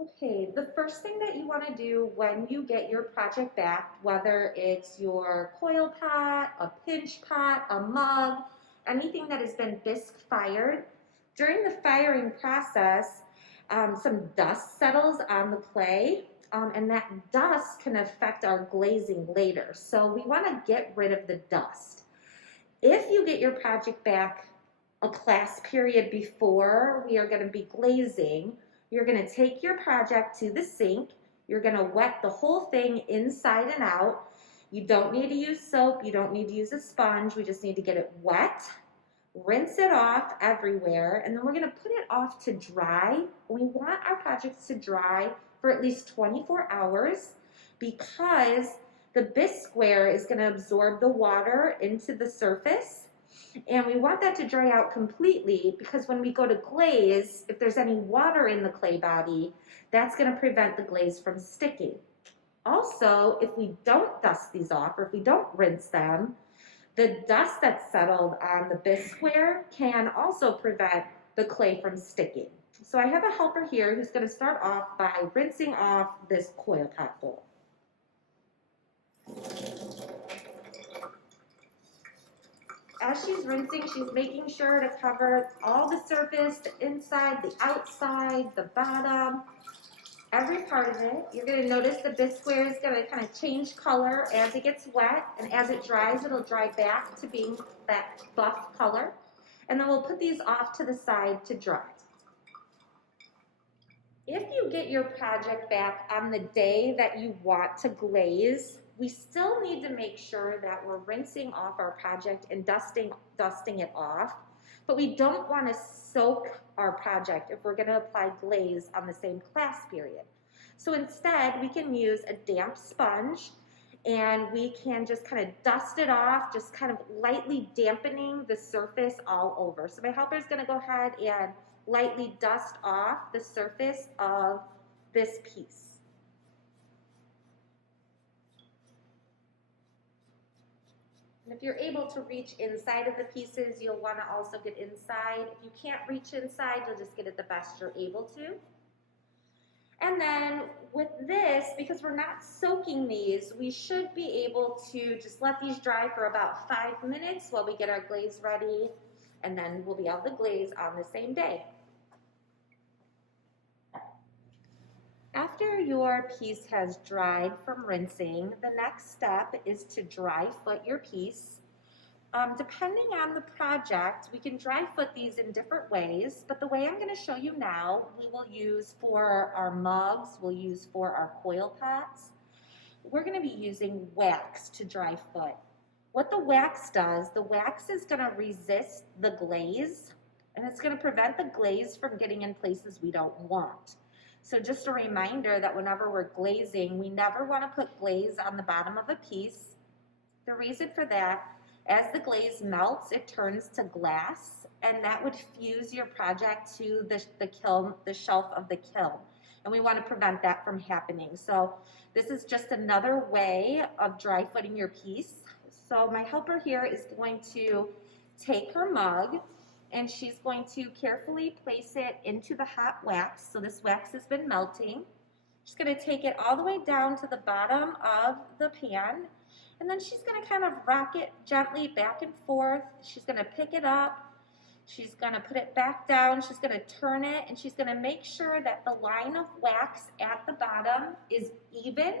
Okay, the first thing that you want to do when you get your project back, whether it's your coil pot, a pinch pot, a mug, anything that has been bisque fired, during the firing process, some dust settles on the clay, and that dust can affect our glazing later. So we want to get rid of the dust. If you get your project back a class period before we are going to be glazing, you're going to take your project to the sink. You're going to wet the whole thing inside and out. You don't need to use soap. You don't need to use a sponge. We just need to get it wet, rinse it off everywhere, and then we're going to put it off to dry. We want our projects to dry for at least 24 hours because the bisqueware is going to absorb the water into the surface, and we want that to dry out completely because when we go to glaze, if there's any water in the clay body, that's going to prevent the glaze from sticking. Also, if we don't dust these off or if we don't rinse them, the dust that's settled on the bisqueware can also prevent the clay from sticking. So I have a helper here who's going to start off by rinsing off this coil pot bowl. As she's rinsing, she's making sure to cover all the surface, the inside, the outside, the bottom, every part of it. You're going to notice the bisqueware is going to kind of change color as it gets wet, and as it dries, it'll dry back to being that buff color. And then we'll put these off to the side to dry. If you get your project back on the day that you want to glaze, we still need to make sure that we're rinsing off our project and dusting it off, but we don't want to soak our project if we're going to apply glaze on the same class period. So instead, we can use a damp sponge and we can just kind of dust it off, just kind of lightly dampening the surface all over. So my helper is going to go ahead and lightly dust off the surface of this piece. And if you're able to reach inside of the pieces, you'll want to also get inside. If you can't reach inside, you'll just get it the best you're able to. And then with this, because we're not soaking these, we should be able to just let these dry for about 5 minutes while we get our glaze ready, and then we'll be able to glaze on the same day. After your piece has dried from rinsing, the next step is to dry foot your piece. Depending on the project, we can dry foot these in different ways, but the way I'm going to show you now, we will use for our mugs, we'll use for our coil pots. We're going to be using wax to dry foot. What the wax does, the wax is going to resist the glaze, and it's going to prevent the glaze from getting in places we don't want. So just a reminder that whenever we're glazing, we never want to put glaze on the bottom of a piece. The reason for that, as the glaze melts, it turns to glass, and that would fuse your project to the kiln, the shelf of the kiln. And we want to prevent that from happening. So this is just another way of dry footing your piece. So my helper here is going to take her mug, and she's going to carefully place it into the hot wax. So this wax has been melting. She's going to take it all the way down to the bottom of the pan, and then she's going to kind of rock it gently back and forth. She's going to pick it up. She's going to put it back down. She's going to turn it, and she's going to make sure that the line of wax at the bottom is even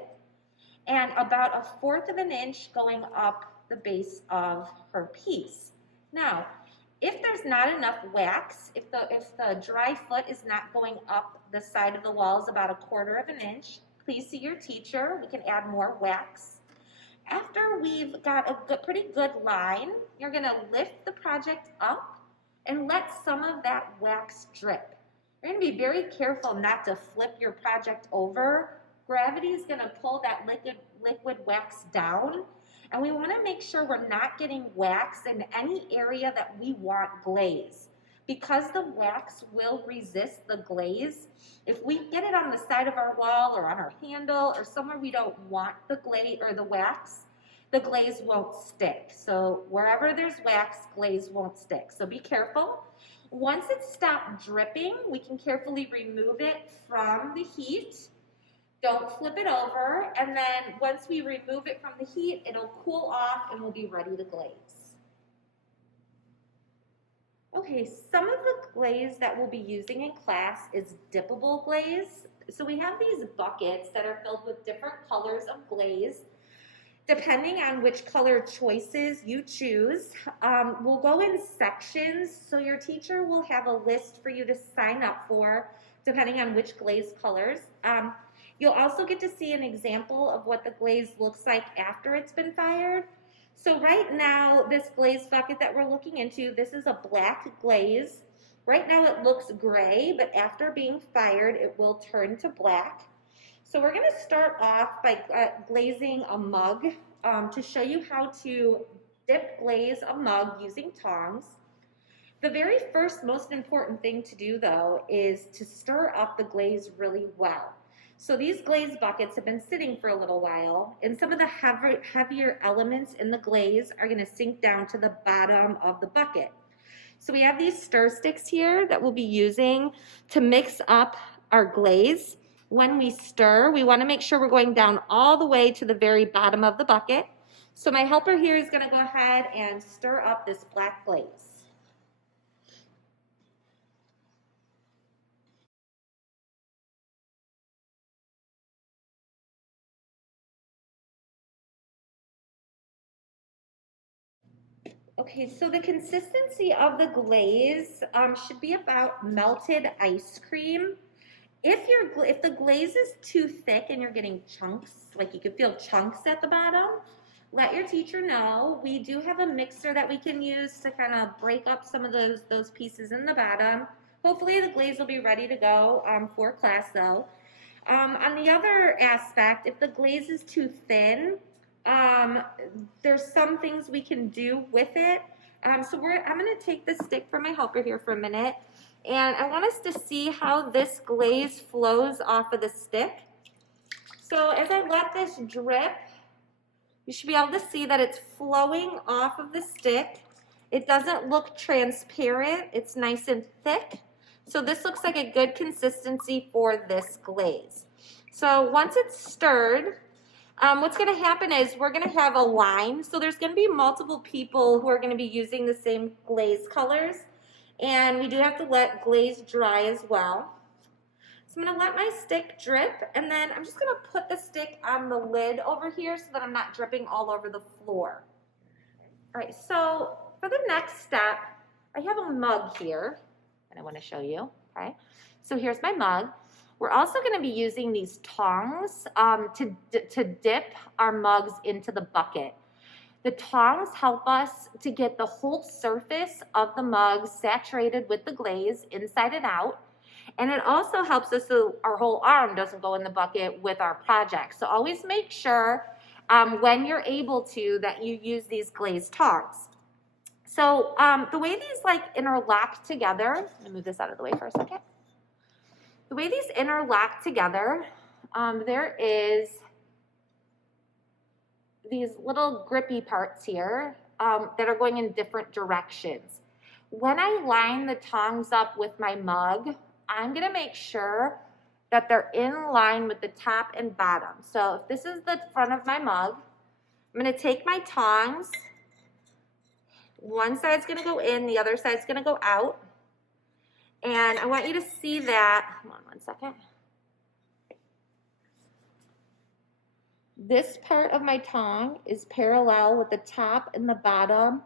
and about 1/4 of an inch going up the base of her piece. Now, if there's not enough wax, if the dry foot is not going up the side of the walls about 1/4 of an inch, please see your teacher. We can add more wax. After we've got a pretty good line, you're going to lift the project up and let some of that wax drip. You're going to be very careful not to flip your project over. Gravity is going to pull that liquid wax down. And we want to make sure we're not getting wax in any area that we want glaze. Because the wax will resist the glaze, if we get it on the side of our wall or on our handle or somewhere we don't want the glaze or the wax, the glaze won't stick. So wherever there's wax, glaze won't stick. So be careful. Once it's stopped dripping, we can carefully remove it from the heat. Don't flip it over. And then once we remove it from the heat, it'll cool off and we'll be ready to glaze. Okay, some of the glaze that we'll be using in class is dippable glaze. So we have these buckets that are filled with different colors of glaze. Depending on which color choices you choose, we'll go in sections, so your teacher will have a list for you to sign up for, depending on which glaze colors. You'll also get to see an example of what the glaze looks like after it's been fired. So right now, this glaze bucket that we're looking into, this is a black glaze. Right now it looks gray, but after being fired, it will turn to black. So we're going to start off by glazing a mug to show you how to dip glaze a mug using tongs. The very first most important thing to do though is to stir up the glaze really well. So these glaze buckets have been sitting for a little while, and some of the heavier elements in the glaze are going to sink down to the bottom of the bucket. So we have these stir sticks here that we'll be using to mix up our glaze. When we stir, we want to make sure we're going down all the way to the very bottom of the bucket. So my helper here is going to go ahead and stir up this black glaze. Okay, so the consistency of the glaze should be about melted ice cream. If the glaze is too thick and you're getting chunks, like you can feel chunks at the bottom, let your teacher know. We do have a mixer that we can use to kind of break up some of those pieces in the bottom. Hopefully the glaze will be ready to go for class though. On the other aspect, if the glaze is too thin, there's some things we can do with it. I'm going to take the stick from my helper here for a minute, and I want us to see how this glaze flows off of the stick. So as I let this drip, you should be able to see that it's flowing off of the stick. It doesn't look transparent. It's nice and thick. So this looks like a good consistency for this glaze. So once it's stirred, what's going to happen is we're going to have a line. So there's going to be multiple people who are going to be using the same glaze colors. And we do have to let glaze dry as well. So I'm going to let my stick drip, and then I'm just going to put the stick on the lid over here so that I'm not dripping all over the floor. All right, so for the next step, I have a mug here that I want to show you, okay? So here's my mug. We're also going to be using these tongs to dip our mugs into the bucket. The tongs help us to get the whole surface of the mug saturated with the glaze inside and out. And it also helps us so our whole arm doesn't go in the bucket with our project. So always make sure when you're able to that you use these glaze tongs. So the way these like interlock together, let me move this out of the way for a second. The way these interlock together, there is these little grippy parts here that are going in different directions. When I line the tongs up with my mug, I'm gonna make sure that they're in line with the top and bottom. So if this is the front of my mug, I'm gonna take my tongs, one side's gonna go in, the other side's gonna go out. And I want you to see that, hold on one second. This part of my tong is parallel with the top and the bottom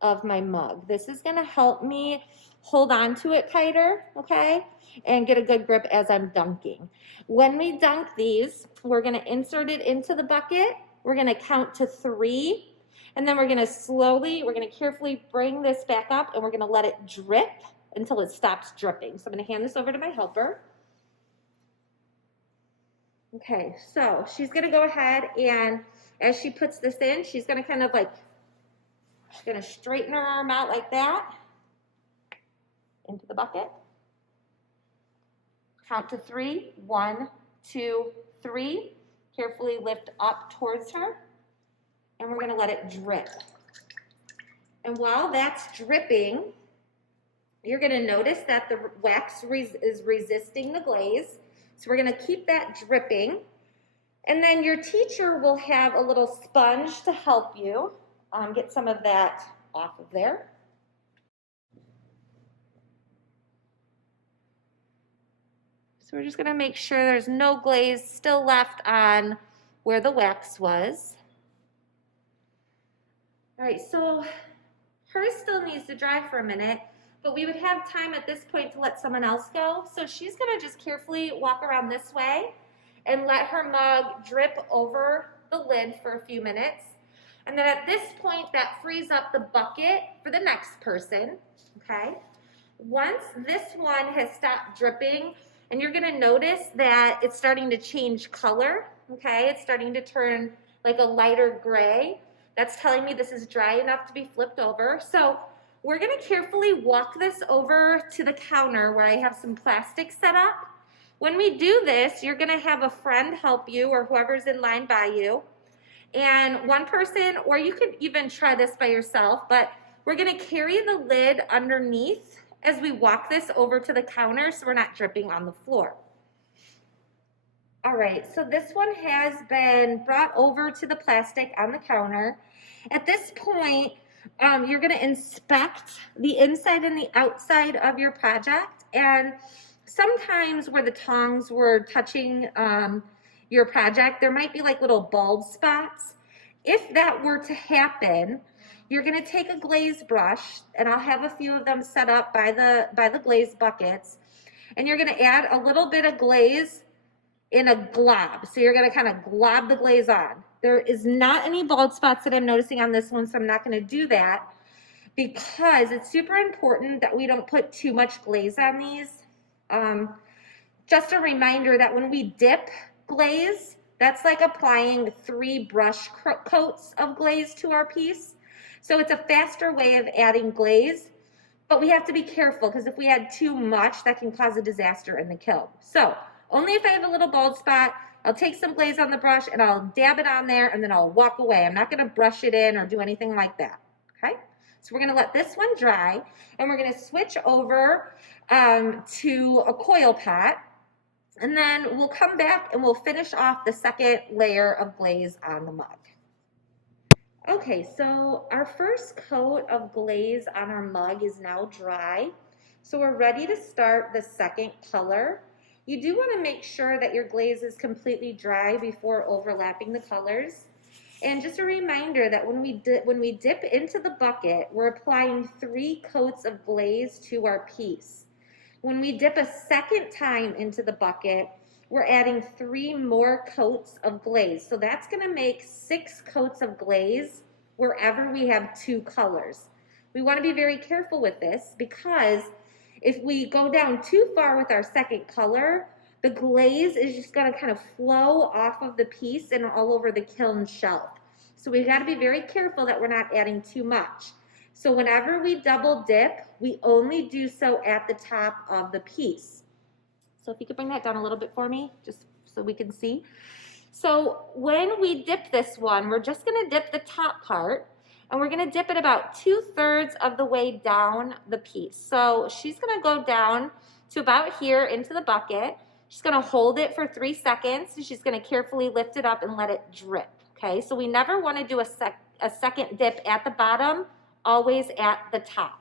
of my mug. This is gonna help me hold on to it tighter, okay? And get a good grip as I'm dunking. When we dunk these, we're gonna insert it into the bucket. We're gonna count to 3, and then we're gonna carefully bring this back up, and we're gonna let it drip until it stops dripping. So I'm gonna hand this over to my helper. Okay, so she's gonna go ahead, and as she puts this in, she's gonna kind of like, she's gonna straighten her arm out like that into the bucket. Count to 3, 1, 2, 3. Carefully lift up towards her. and we're gonna let it drip. And while that's dripping, you're gonna notice that the wax is resisting the glaze. So we're gonna keep that dripping. And then your teacher will have a little sponge to help you get some of that off of there. So we're just gonna make sure there's no glaze still left on where the wax was. All right, so hers still needs to dry for a minute, but we would have time at this point to let someone else go. So she's gonna just carefully walk around this way and let her mug drip over the lid for a few minutes. And then at this point, that frees up the bucket for the next person, okay? Once this one has stopped dripping, and you're gonna notice that it's starting to change color, okay? It's starting to turn like a lighter gray. That's telling me this is dry enough to be flipped over. So we're gonna carefully walk this over to the counter where I have some plastic set up. When we do this, you're gonna have a friend help you or whoever's in line by you. And one person, or you could even try this by yourself, but we're gonna carry the lid underneath as we walk this over to the counter so we're not dripping on the floor. All right, so this one has been brought over to the plastic on the counter. At this point, you're gonna inspect the inside and the outside of your project, and sometimes where the tongs were touching your project, there might be like little bulb spots. If that were to happen, you're gonna take a glaze brush, and I'll have a few of them set up by the glaze buckets, and you're gonna add a little bit of glaze in a glob. So you're gonna kind of glob the glaze on. There is not any bald spots that I'm noticing on this one, so I'm not gonna do that because it's super important that we don't put too much glaze on these. Just a reminder that when we dip glaze, that's like applying 3 brush coats of glaze to our piece. So it's a faster way of adding glaze, but we have to be careful because if we add too much, that can cause a disaster in the kiln. So only if I have a little bald spot, I'll take some glaze on the brush and I'll dab it on there and then I'll walk away. I'm not gonna brush it in or do anything like that, okay? So we're gonna let this one dry and we're gonna switch over to a coil pot, and then we'll come back and we'll finish off the second layer of glaze on the mug. Okay, so our first coat of glaze on our mug is now dry. So we're ready to start the second color. You do want to make sure that your glaze is completely dry before overlapping the colors. And just a reminder that when we dip into the bucket, we're applying 3 coats of glaze to our piece. When we dip a second time into the bucket, we're adding 3 more coats of glaze. So that's gonna make 6 coats of glaze wherever we have 2 colors. We wanna be very careful with this because if we go down too far with our second color, the glaze is just gonna kind of flow off of the piece and all over the kiln shelf. So we've gotta be very careful that we're not adding too much. So whenever we double dip, we only do so at the top of the piece. So if you could bring that down a little bit for me, just so we can see. So when we dip this one, we're just gonna dip the top part, and we're gonna dip it about 2/3 of the way down the piece. So she's gonna go down to about here into the bucket. She's gonna hold it for 3 seconds, and she's gonna carefully lift it up and let it drip, okay? So we never wanna do a second dip at the bottom, always at the top.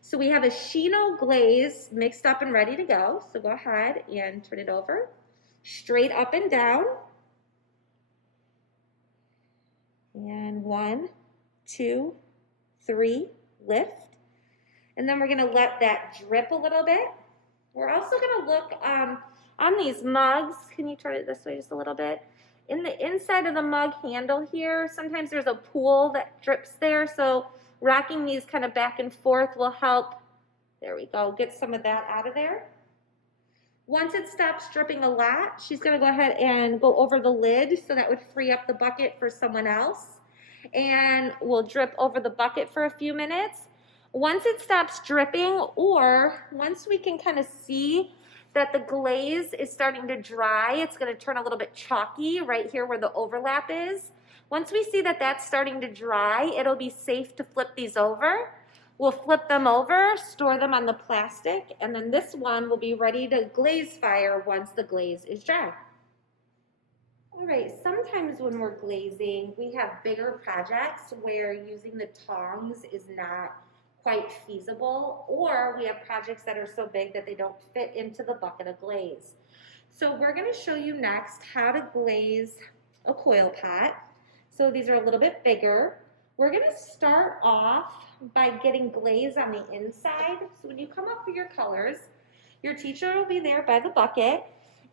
So we have a Shino glaze mixed up and ready to go. So go ahead and turn it over, straight up and down. And 1, 2, 3, lift. And then we're gonna let that drip a little bit. We're also gonna look on these mugs. Can you turn it this way just a little bit? In the inside of the mug handle here, sometimes there's a pool that drips there. So rocking these kind of back and forth will help, there we go, get some of that out of there. Once it stops dripping a lot, she's gonna go ahead and go over the lid so that would free up the bucket for someone else. And we'll drip over the bucket for a few minutes. Once it stops dripping, or once we can kind of see that the glaze is starting to dry, it's gonna turn a little bit chalky right here where the overlap is. Once we see that that's starting to dry, it'll be safe to flip these over. We'll flip them over, store them on the plastic, and then this one will be ready to glaze fire once the glaze is dry. All right, sometimes when we're glazing, we have bigger projects where using the tongs is not quite feasible, or we have projects that are so big that they don't fit into the bucket of glaze. So we're going to show you next how to glaze a coil pot. So these are a little bit bigger. We're going to start off by getting glaze on the inside. So when you come up for your colors, your teacher will be there by the bucket,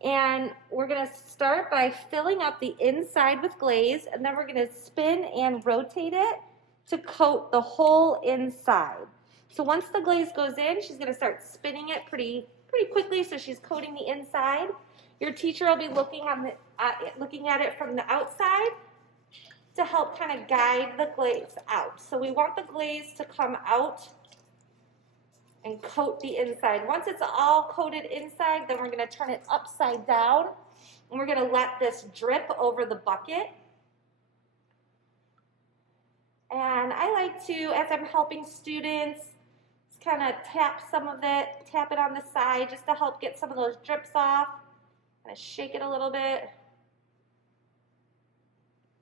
and we're going to start by filling up the inside with glaze, and then we're going to spin and rotate it to coat the whole inside. So once the glaze goes in, she's going to start spinning it pretty quickly, so she's coating the inside. Your teacher will be looking at it from the outside to help kind of guide the glaze out. So we want the glaze to come out and coat the inside. Once it's all coated inside, then we're going to turn it upside down, and we're going to let this drip over the bucket. And I like to, as I'm helping students, kind of tap some of it, tap it on the side just to help get some of those drips off. Kind of shake it a little bit,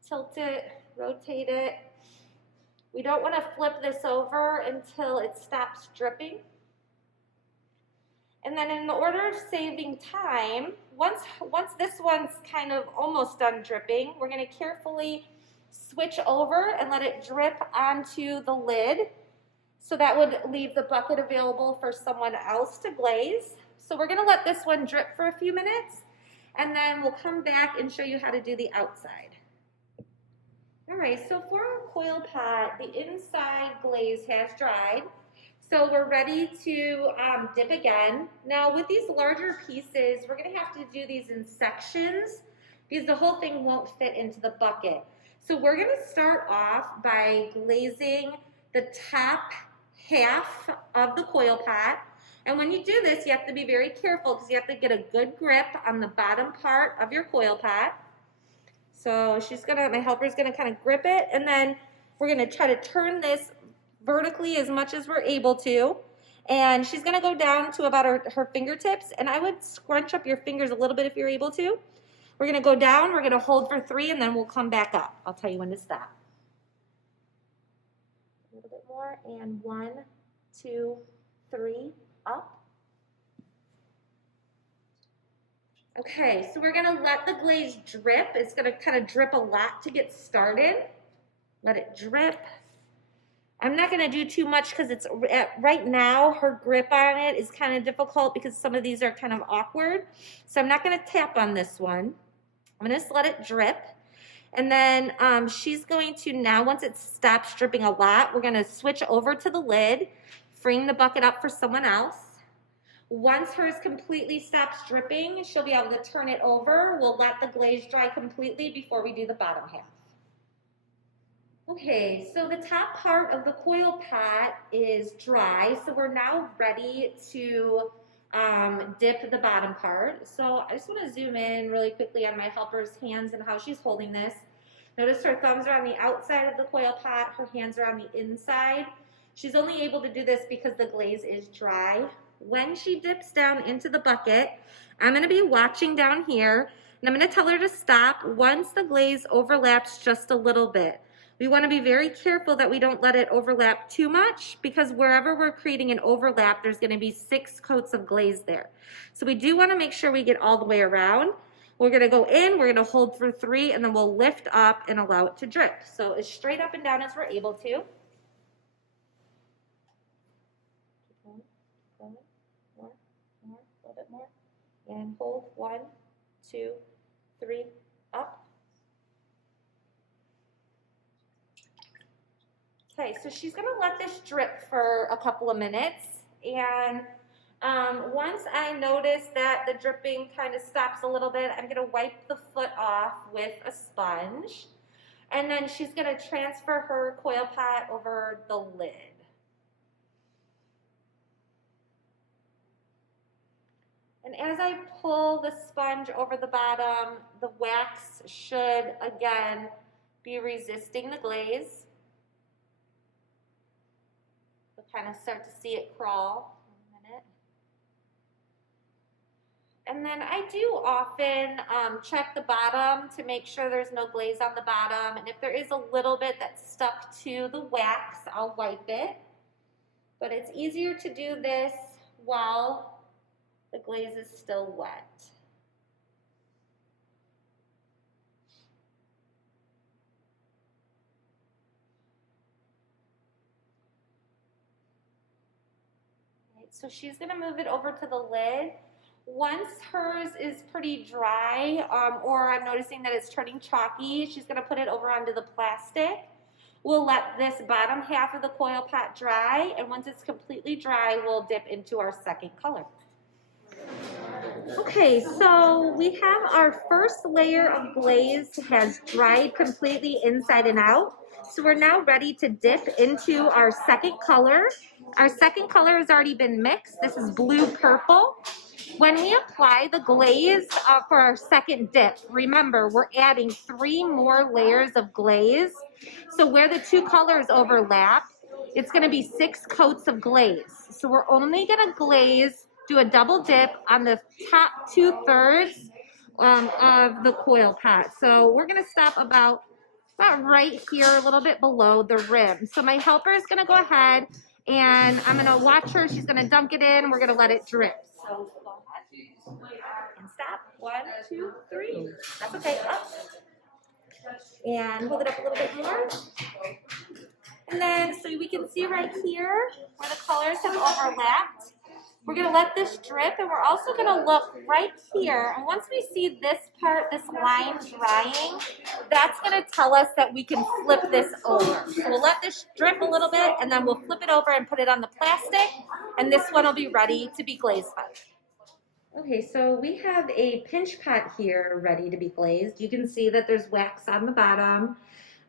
tilt it, rotate it. We don't want to flip this over until it stops dripping. And then in the order of saving time, once this one's kind of almost done dripping, we're going to carefully switch over and let it drip onto the lid. So that would leave the bucket available for someone else to glaze. So we're going to let this one drip for a few minutes, and then we'll come back and show you how to do the outside. All right, so for our coil pot, the inside glaze has dried. So we're ready to dip again. Now with these larger pieces, we're going to have to do these in sections because the whole thing won't fit into the bucket. So we're going to start off by glazing the top half of the coil pot. And when you do this, you have to be very careful because you have to get a good grip on the bottom part of your coil pot. So my helper's gonna kind of grip it, and then we're gonna try to turn this vertically as much as we're able to. And she's gonna go down to about her fingertips, and I would scrunch up your fingers a little bit if you're able to. We're gonna go down, we're gonna hold for 3, and then we'll come back up. I'll tell you when to stop. A little bit more, and 1, 2, 3, up. Okay, so we're gonna let the glaze drip. It's gonna kind of drip a lot to get started. Let it drip. I'm not gonna do too much because it's right now her grip on it is kind of difficult because some of these are kind of awkward. So I'm not gonna tap on this one. I'm gonna just let it drip. And then she's going to now, once it stops dripping a lot, we're gonna switch over to the lid, freeing the bucket up for someone else. Once hers completely stops dripping, she'll be able to turn it over. We'll let the glaze dry completely before we do the bottom half. Okay, so the top part of the coil pot is dry, so we're now ready to dip the bottom part. So I just want to zoom in really quickly on my helper's hands and how she's holding this. Notice her thumbs are on the outside of the coil pot, her hands are on the inside. She's only able to do this because the glaze is dry. When she dips down into the bucket, I'm going to be watching down here, and I'm going to tell her to stop once the glaze overlaps just a little bit. We want to be very careful that we don't let it overlap too much because wherever we're creating an overlap, there's going to be 6 coats of glaze there. So we do want to make sure we get all the way around. We're going to go in, we're going to hold for 3, and then we'll lift up and allow it to drip. So as straight up and down as we're able to. A little bit more, and hold 1, 2, 3, up. Okay, so she's gonna let this drip for a couple of minutes, and once I notice that the dripping kind of stops a little bit, I'm gonna wipe the foot off with a sponge, and then she's gonna transfer her coil pot over the lid. And as I pull the sponge over the bottom, the wax should, again, be resisting the glaze. You'll kind of start to see it crawl in a minute. And then I do often check the bottom to make sure there's no glaze on the bottom. And if there is a little bit that's stuck to the wax, I'll wipe it. But it's easier to do this while the glaze is still wet. So she's going to move it over to the lid. Once hers is pretty dry, or I'm noticing that it's turning chalky, she's going to put it over onto the plastic. We'll let this bottom half of the coil pot dry, and once it's completely dry, we'll dip into our second color. Okay, so we have our first layer of glaze has dried completely inside and out. So we're now ready to dip into our second color. Our second color has already been mixed. This is blue purple. When we apply the glaze for our second dip, remember we're adding 3 more layers of glaze. So where the 2 colors overlap, it's going to be 6 coats of glaze. So we're only going to glaze, do a double dip on the top 2/3 of the coil pot. So we're going to stop about right here, a little bit below the rim. So my helper is going to go ahead and I'm going to watch her. She's going to dunk it in. We're going to let it drip. So go ahead and stop. 1, 2, 3. That's okay. Up. And hold it up a little bit more. And then, so we can see right here where the colors have overlapped. We're going to let this drip, and we're also going to look right here. And once we see this part, this line drying, that's going to tell us that we can flip this over. So we'll let this drip a little bit, and then we'll flip it over and put it on the plastic, and this one will be ready to be glazed fed. Okay, so we have a pinch pot here ready to be glazed. You can see that there's wax on the bottom.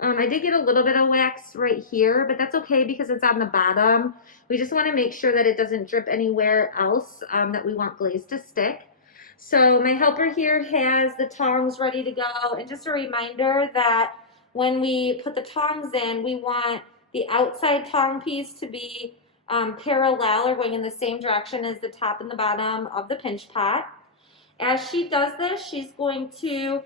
I did get a little bit of wax right here, but that's okay because it's on the bottom. We just want to make sure that it doesn't drip anywhere else that we want glaze to stick. So my helper here has the tongs ready to go. And just a reminder that when we put the tongs in, we want the outside tong piece to be parallel or going in the same direction as the top and the bottom of the pinch pot. As she does this, she's going to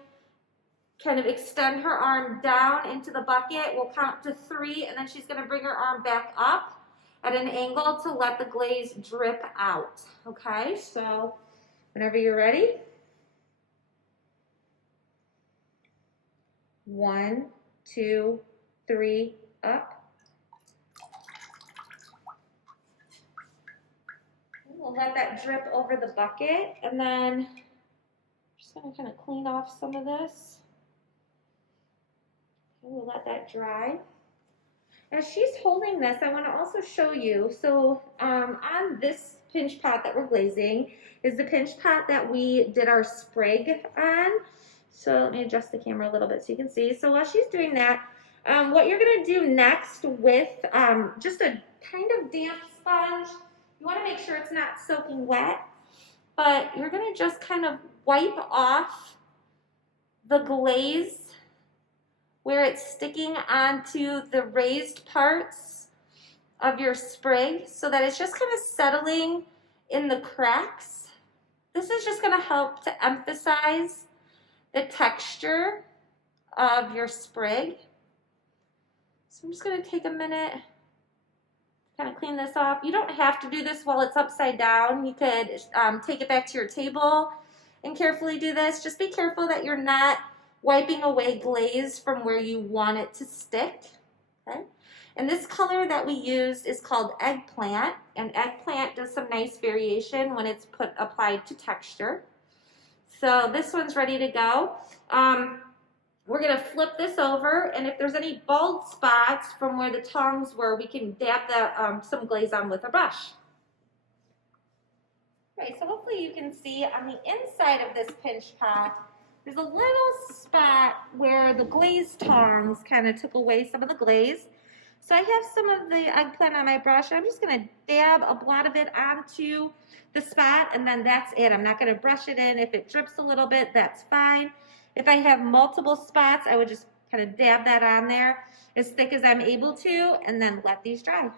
kind of extend her arm down into the bucket. We'll count to 3, and then she's going to bring her arm back up at an angle to let the glaze drip out. Okay, so whenever you're ready. 1, 2, 3, up. We'll let that drip over the bucket, and then I'm just going to kind of clean off some of this. We'll let that dry. As she's holding this, I want to also show you, so on this pinch pot that we're glazing is the pinch pot that we did our sprig on. So let me adjust the camera a little bit so you can see. So while she's doing that, what you're going to do next with just a kind of damp sponge, you want to make sure it's not soaking wet, but you're going to just kind of wipe off the glaze where it's sticking onto the raised parts of your sprig so that it's just kind of settling in the cracks. This is just going to help to emphasize the texture of your sprig. So I'm just going to take a minute to kind of clean this off. You don't have to do this while it's upside down. You could take it back to your table and carefully do this. Just be careful that you're not wiping away glaze from where you want it to stick. Okay? And this color that we used is called eggplant, and eggplant does some nice variation when it's applied to texture. So this one's ready to go. We're going to flip this over, and if there's any bald spots from where the tongs were, we can dab some glaze on with a brush. Okay, so hopefully you can see on the inside of this pinch pot, there's a little spot where the glaze tongs kind of took away some of the glaze. So I have some of the eggplant on my brush. I'm just going to dab a blot of it onto the spot, and then that's it. I'm not going to brush it in. If it drips a little bit, that's fine. If I have multiple spots, I would just Kind of dab that on there as thick as I'm able to, and then let these dry.